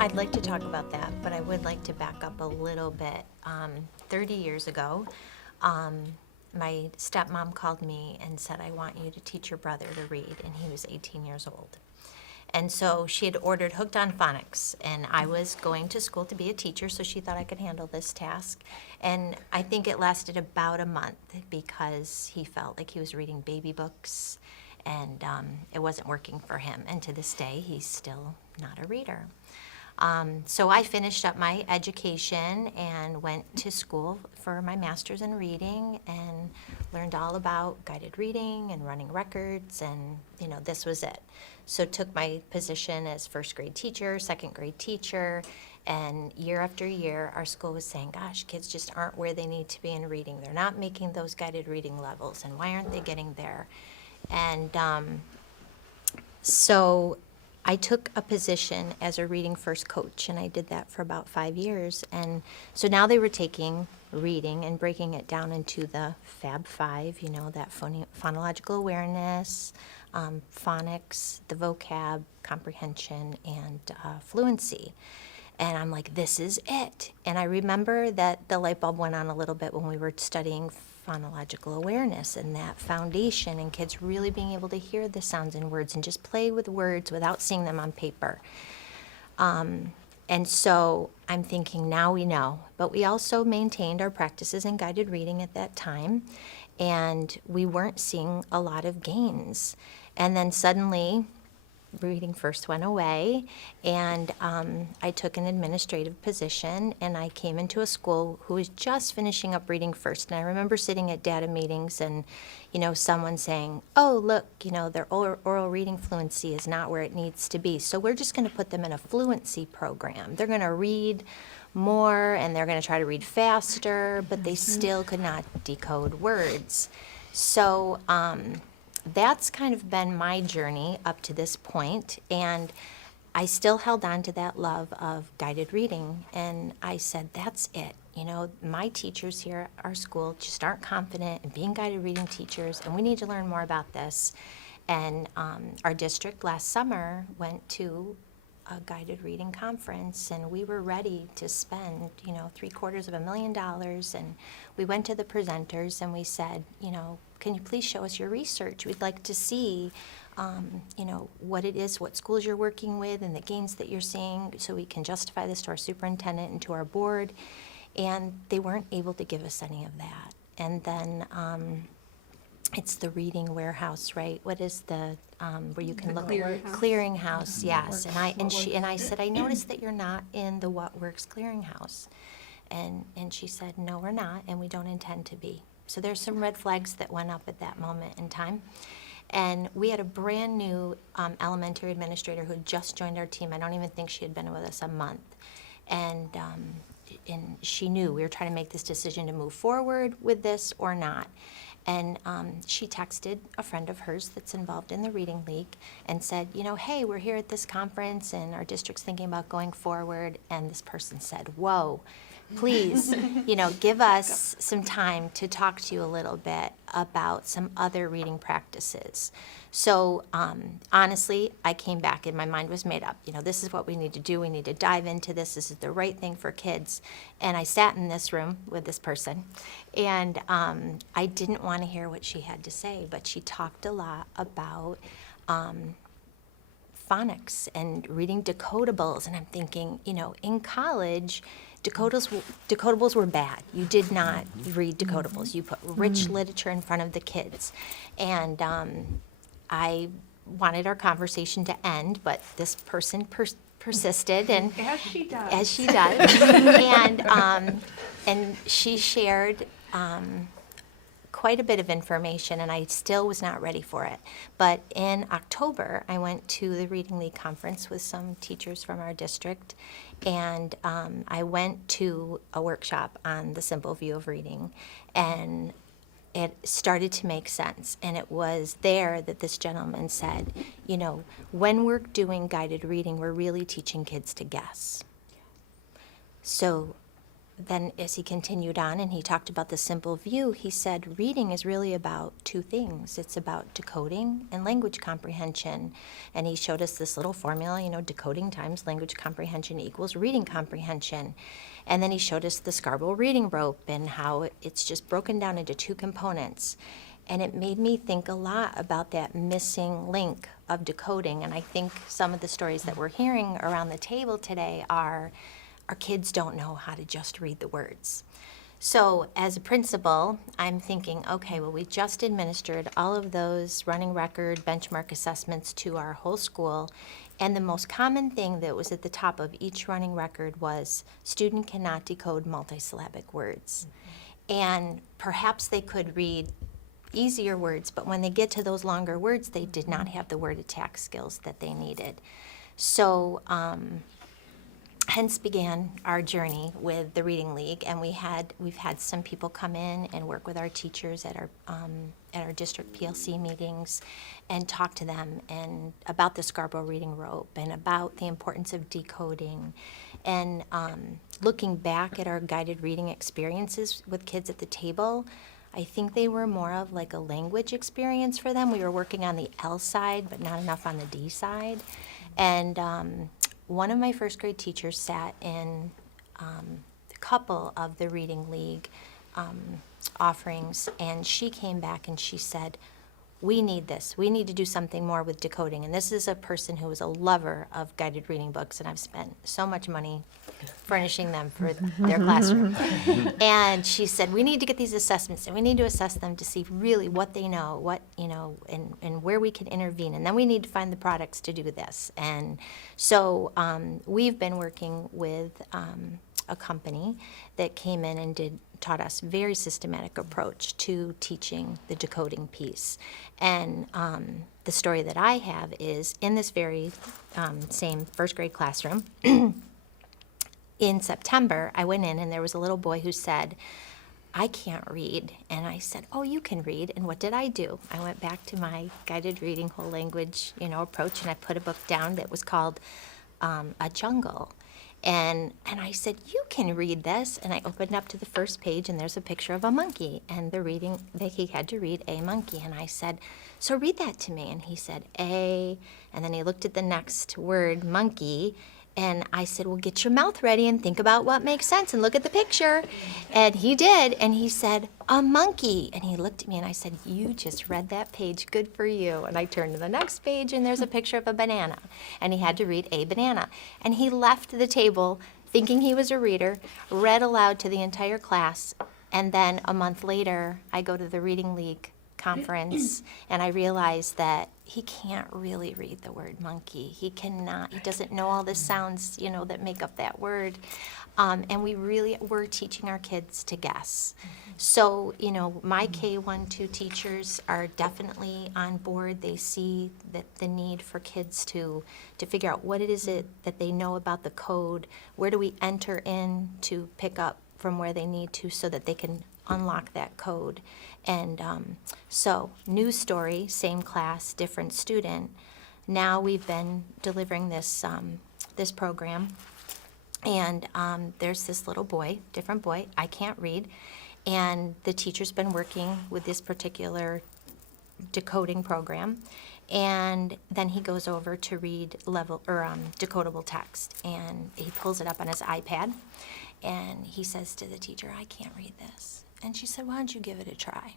I'd like to talk about that, but I would like to back up a little bit. 30 years ago, my stepmom called me and said, I want you to teach your brother to read, and he was 18 years old. And so she had ordered Hooked on Phonics, and I was going to school to be a teacher, so she thought I could handle this task. And I think it lasted about a month because he felt like he was reading baby books, and it wasn't working for him. And to this day, he's still not a reader. So I finished up my education and went to school for my master's in reading and learned all about guided reading and running records, and this was it. So took my position as first grade teacher, second grade teacher, and year after year our school was saying, gosh, kids just aren't where they need to be in reading. They're not making those guided reading levels, and why aren't they getting there? And so I took a position as a reading first coach, and I did that for about 5 years. And so now they were taking reading and breaking it down into the Fab Five, that phonological awareness, phonics, the vocab, comprehension, and fluency. And I'm like, this is it. And I remember that the light bulb went on a little bit when we were studying phonological awareness and that foundation, and kids really being able to hear the sounds in words and just play with words without seeing them on paper. And so I'm thinking, now we know. But we also maintained our practices in guided reading at that time, and we weren't seeing a lot of gains. And then suddenly, reading first went away, and I took an administrative position, and I came into a school who was just finishing up reading first. And I remember sitting at data meetings and someone saying, oh, look, their oral reading fluency is not where it needs to be, so we're just going to put them in a fluency program. They're going to read more and they're going to try to read faster, but they still could not decode words. So that's kind of been my journey up to this point, and I still held on to that love of guided reading, and I said, that's it. My teachers here at our school just aren't confident in being guided reading teachers, and we need to learn more about this. And our district last summer went to a guided reading conference, and we were ready to spend, $750,000, and we went to the presenters and we said, can you please show us your research? We'd like to see, what it is, what schools you're working with, and the gains that you're seeing, so we can justify this to our superintendent and to our board. And they weren't able to give us any of that. And then it's the reading warehouse, right? What is the where you can look at clearinghouse? Yes. And I said, I noticed that you're not in the What Works clearinghouse, and she said, no, we're not, and we don't intend to be. So there's some red flags that went up at that moment in time. And we had a brand new elementary administrator who had just joined our team. I don't even think she had been with us a month. And she knew we were trying to make this decision to move forward with this or not. And she texted a friend of hers that's involved in the Reading League and said, hey, we're here at this conference and our district's thinking about going forward. And this person said, whoa, please, give us some time to talk to you a little bit about some other reading practices. So honestly, I came back and my mind was made up. This is what we need to do. We need to dive into this. This is the right thing for kids. And I sat in this room with this person, and I didn't want to hear what she had to say, but she talked a lot about phonics and reading decodables. And I'm thinking, in college, decodables were bad. You did not read decodables. You put rich literature in front of the kids. And I wanted our conversation to end, but this person persisted, and As she does. as she does, and she shared quite a bit of information, and I still was not ready for it. But in October, I went to the Reading League conference with some teachers from our district, and I went to a workshop on the simple view of reading, and it started to make sense. And it was there that this gentleman said, when we're doing guided reading, we're really teaching kids to guess. So then as he continued on and he talked about the simple view, he said reading is really about two things. It's about decoding and language comprehension. And he showed us this little formula, decoding times language comprehension equals reading comprehension. And then he showed us the Scarborough reading rope and how it's just broken down into two components. And it made me think a lot about that missing link of decoding. And I think some of the stories that we're hearing around the table today are our kids don't know how to just read the words. So as a principal, I'm thinking, okay, well, we just administered all of those running record benchmark assessments to our whole school. And the most common thing that was at the top of each running record was student cannot decode multisyllabic words. And perhaps they could read easier words, but when they get to those longer words, they did not have the word attack skills that they needed. So hence began our journey with the Reading League, and we've had some people come in and work with our teachers at our district PLC meetings and talk to them and about the Scarborough Reading Rope and about the importance of decoding and looking back at our guided reading experiences with kids at the table. I think they were more of like a language experience for them. We were working on the L side, but not enough on the D side. And one of my first grade teachers sat in a couple of the Reading League offerings, and she came back and she said, we need this. We need to do something more with decoding. And this is a person who is a lover of guided reading books, and I've spent so much money furnishing them for their classroom. And she said, we need to get these assessments, and we need to assess them to see really what they know, and where we can intervene. And then we need to find the products to do this. And so we've been working with a company that came in and taught us very systematic approach to teaching the decoding piece. And the story that I have is in this very same first grade classroom, in September, I went in and there was a little boy who said, I can't read. And I said, oh, you can read. And what did I do? I went back to my guided reading whole language, approach, and I put a book down that was called A Jungle. And I said, you can read this. And I opened up to the first page, and there's a picture of a monkey. And the reading that he had to read, a monkey. And I said, so read that to me. And he said, a. And then he looked at the next word, monkey. And I said, well, get your mouth ready and think about what makes sense and look at the picture. And he did. And he said, a monkey. And he looked at me and I said, you just read that page. Good for you. And I turned to the next page and there's a picture of a banana. And he had to read a banana. And he left the table thinking he was a reader, read aloud to the entire class. And then a month later, I go to the Reading League conference and I realized that he can't really read the word monkey. He doesn't know all the sounds, that make up that word. And we're teaching our kids to guess. So, my K-1-2 teachers are definitely on board. They see that the need for kids to figure out what it is that they know about the code. Where do we enter in to pick up from where they need to so that they can unlock that code. And so new story, same class, different student. Now we've been delivering this this program, and there's this little boy, different boy, I can't read, and the teacher's been working with this particular decoding program, and then he goes over to read decodable text, and he pulls it up on his iPad, and he says to the teacher, I can't read this. And she said, why don't you give it a try?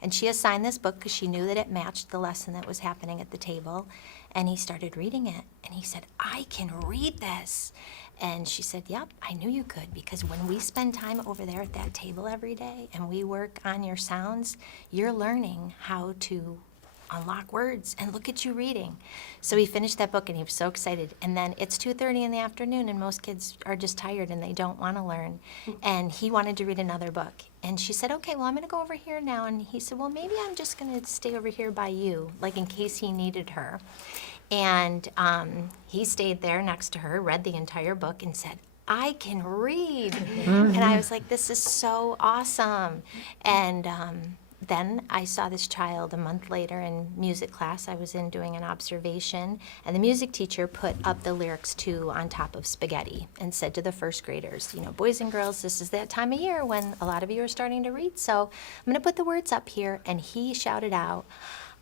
And she assigned this book because she knew that it matched the lesson that was happening at the table. And he started reading it. And he said, I can read this. And she said, yep, I knew you could, because when we spend time over there at that table every day and we work on your sounds, you're learning how to unlock words, and look at you reading. So he finished that book and he was so excited. And then it's 2:30 in the afternoon and most kids are just tired and they don't want to learn. And he wanted to read another book. And she said, okay, well, I'm going to go over here now. And he said, well, maybe I'm just going to stay over here by you, like in case he needed her. And he stayed there next to her, read the entire book, and said, I can read. And I was like, this is so awesome. And then I saw this child a month later in music class. I was in doing an observation, and the music teacher put up the lyrics to On Top of Spaghetti and said to the first graders, boys and girls, this is that time of year when a lot of you are starting to read, so I'm going to put the words up here. And he shouted out,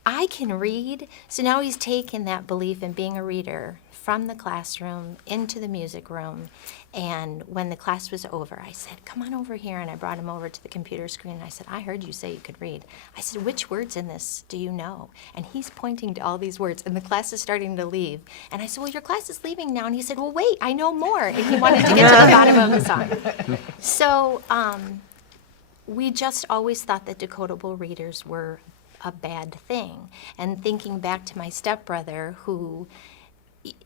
I can read. So now he's taken that belief in being a reader from the classroom into the music room. And when the class was over, I said, come on over here. And I brought him over to the computer screen. And I said, I heard you say you could read. I said, which words in this do you know? And he's pointing to all these words. And the class is starting to leave. And I said, well, your class is leaving now. And he said, well, wait, I know more. And he wanted to get to the bottom of the song. So we just always thought that decodable readers were a bad thing. And thinking back to my stepbrother, who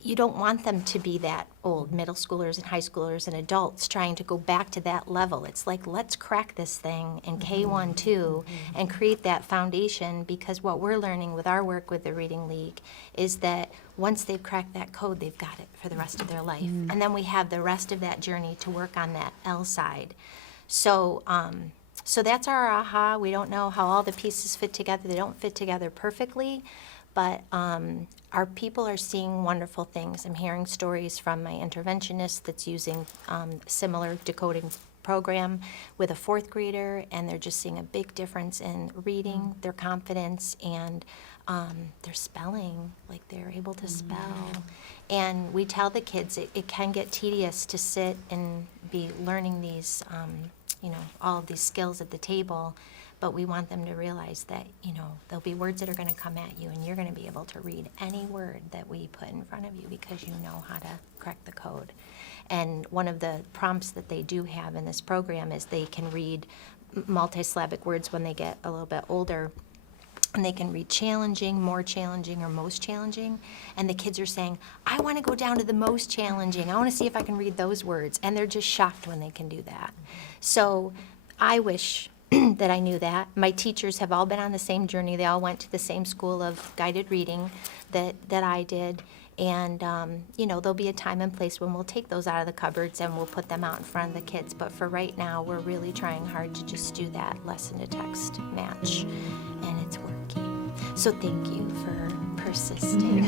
you don't want them to be that old, middle schoolers and high schoolers and adults trying to go back to that level. It's like, let's crack this thing in K1, 2 and create that foundation, because what we're learning with our work with the Reading League is that once they've cracked that code, they've got it for the rest of their life. And then we have the rest of that journey to work on that L side. So, so that's our aha. We don't know how all the pieces fit together. They don't fit together perfectly, but our people are seeing wonderful things. I'm hearing stories from my interventionist that's using similar decoding program with a 4th grader, and they're just seeing a big difference in reading, their confidence, and their spelling, like they're able to spell. And we tell the kids it can get tedious to sit and be learning these all of these skills at the table, but we want them to realize that, there'll be words that are going to come at you, and you're going to be able to read any word that we put in front of you because you know how to crack the code. And one of the prompts that they do have in this program is they can read multisyllabic words when they get a little bit older. And they can read challenging, more challenging, or most challenging. And the kids are saying, I want to go down to the most challenging. I want to see if I can read those words. And they're just shocked when they can do that. So I wish that I knew that. My teachers have all been on the same journey. They all went to the same school of guided reading that I did. And, there'll be a time and place when we'll take those out of the cupboards and we'll put them out in front of the kids. But for right now, we're really trying hard to just do that lesson to text match. And it's working. So thank you for persisting.